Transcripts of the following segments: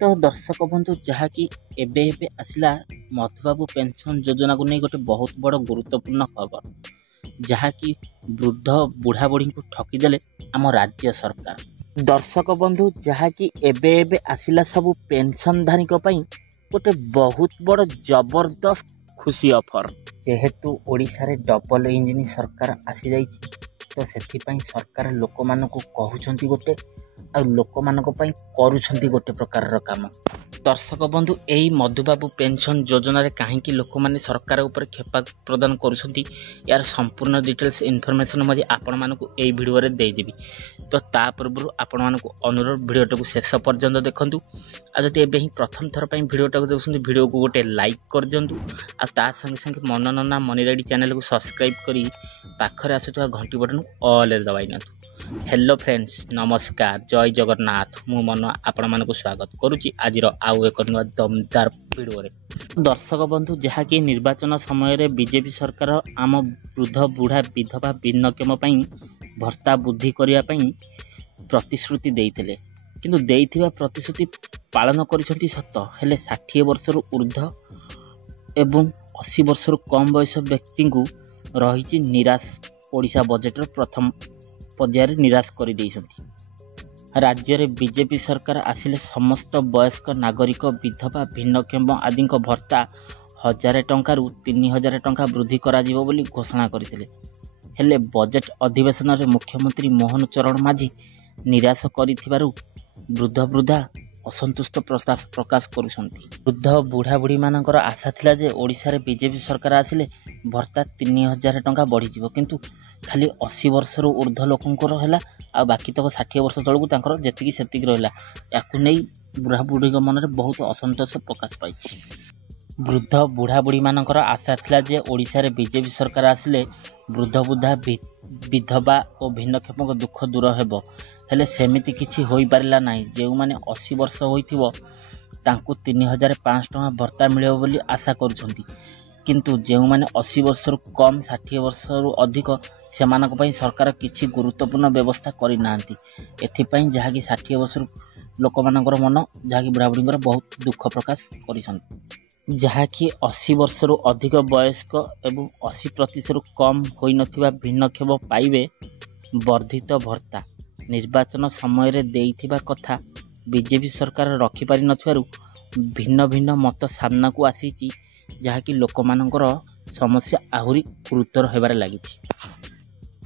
तो दर्शक बंधु जहाँकि एबे एबे आसला मधुबाबू पेंशन योजना को नहीं गोटे बहुत बड़ गुरुत्वपूर्ण खबर जहाँकि वृद्ध बुढ़ा बुढ़ी को ठकीदेले आम राज्य सरकार। दर्शक बंधु जहाँकि एबे एबे आसला सब पेंशनधारी गोटे बहुत बड़ जबरदस्त खुशी ऑफर जेहेतु ओडिशा रे डबल इंजिन सरकार आसी जाइछि तो सेथिपाई सरकार लोक मानकु कहउछंती गोटे आ लोक मानक पई करूछंती गोटे प्रकार काम। दर्शक बंधु यही मधुबाबू पेंशन योजना रे काहेकि लोक माने सरकार ऊपर खेपा प्रदान करूछंती यार संपूर्ण डिटेल्स इनफॉरमेशन मजे आपण मानकु एई वीडियो रे देई देबी। तो ता पूर्व आपण मानकु अनुरोध वीडियो को शेष पर्यंत देखंतु आ जति एबे ही प्रथम थर पई वीडियो को देखुछंती वीडियो को गोटे लाइक कर दियंतु आ ता संगे संगे मननना मनी रेडी चैनल को सब्सक्राइब करी पाखरे आसुवा घंटी बटन ऑल रे दबाई नतु। हेलो फ्रेंड्स नमस्कार जय जगन्नाथ मु मन आपण मानकु स्वागत करुच्ची आज आउ एक नुआ दमदार वीडियो रे। दर्शक बंधु जहाँकि निर्वाचन समय रे बीजेपी सरकार आम वृद्ध बुढ़ा विधवा भिन्नक्षम भत्ता वृद्धि करिया पई प्रतिश्रुति देइथिले किंतु देइथिबा प्रतिश्रुति पालन करिसंती सत हेले 60 वर्षर ऊर्ध्व एवं 80 वर्षर कम बयस व्यक्ति को रही निराश ओडिशा बजेट प्रथम पर्यायर निराश कर राज्य में बीजेपी सरकार आसिले समस्त वयस्क नागरिक विधवा भिन्नक्षम आदि भत्ता 1000 टंकार 3000 टंका वृद्धि करा जिवो बोली घोषणा करथिले हेले बजेट अधिवेशन में मुख्यमंत्री मोहन चरण माझी निराश करिथिबारु वृद्ध वृद्धा असंतुष्ट प्रकाश करुछंती। वृद्ध बुढ़ा बुढ़ी मानकर आशा थिला जे ओडिशा रे बीजेपी सरकार आसिले भत्ता 3000 टंका बढ़ी जिवो किंतु खाली 80 वर्ष ऊर्ध्व लोकंकर है आ बाकी तक 60 वर्ष तलू तक जी से रहा या बुढ़ा बुढ़ी मन में बहुत असंतोष प्रकाश पाई। वृद्ध बुढ़ा बुढ़ी मानकर आशा थिला जे ओडिशा रे बीजेपी सरकार आसिले वृद्ध बुढ़ा विधवा और भिन्नक्षम दुख दूर हेबो हेले सेमिति किछि होई पारिला नाही। जे माने 80 वर्ष होइथिबो तांकु 3500 टका भत्ता मिलियो बोली आशा करूछंती किंतु जो माने 80 वर्ष कम 60 वर्ष अधिक सेमानक पई सरकार किछि गुरुत्वपूर्ण व्यवस्था करि नांती एथिपई जहाँकि 60 वर्ष लोक मानकर मन जहाँकि बुढ़ा बुढ़ी बहुत दुख प्रकाश करिसंती जहाँकि 80 वर्ष अधिक वयस्क एवं 80% कम होई नथिबा भिन्नक्षम पाइबे वर्धित भत्ता निर्वाचन समय रे देइथिबा कथा बीजेपी सरकार रखि पारि नथिबारु भिन्न भिन्न मत सामना को आसीची जहाँकि लोक मानकर समस्या आहुरी गुरुतर होबार लगी।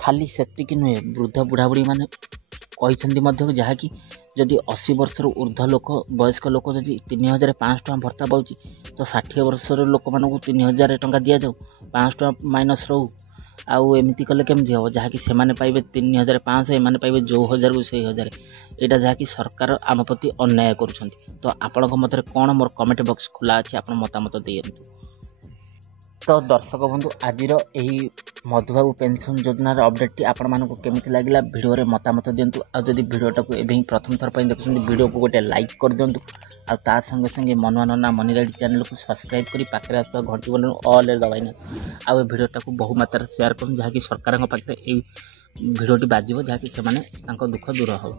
खाली सेतिक नुहे वृद्ध बुढ़ा बुढ़ी माने कहिसंती मध्य जहाँकि जदि 80 वर्ष ऊर्ध्व लोक वयस्क लोक जदि 3500 टका भत्ता पाउची तो 60 वर्ष लोक मानकु 3000 टका दिया जाऊ 500 टका माइनस रहू आउ एमती कले केमती हम जहाँकि सेमाने पाइबे 3500 एमाने पाइबे जो 1000 को 1000 एटा जहाँकि सरकार आम प्रति अन्याय करुछंती। तो आपणक मतरे कौन मोर कमेंट बॉक्स खुला अछि आपण मतामत दियंतु। तो दर्शक बंधु आज यही मधुबाबू पेंशन योजना अपडेट टी आपण मानक केमिति लागिला वीडियो रे मतामत दियंतु आ जदि वीडियोटा को एबे प्रथम थर पई देखुछंती वीडियो को गोटे लाइक कर दियंतु आ ता संगे संगे मनोनना मनी रेडी चैनल को सब्सक्राइब करी पाखरे आसुवा घंटी बटन ऑल रे दबाई न आ वीडियोटा को बहु मात्रा शेयर करन जहाँकि सरकार पाखे ए वीडियोटी बाजिबो जहाँकि सेमाने तांको दुख दूर हो।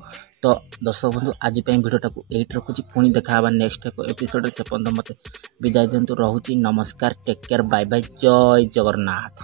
तो दर्शक बंधु आज वीडियोटा को एट रखुची पुणी देखा नेक्स्ट एपिसोड से पर्यंत मते विदाय दियंतु। रहुची नमस्कार टेक केयर बाय बाय जय जगन्नाथ।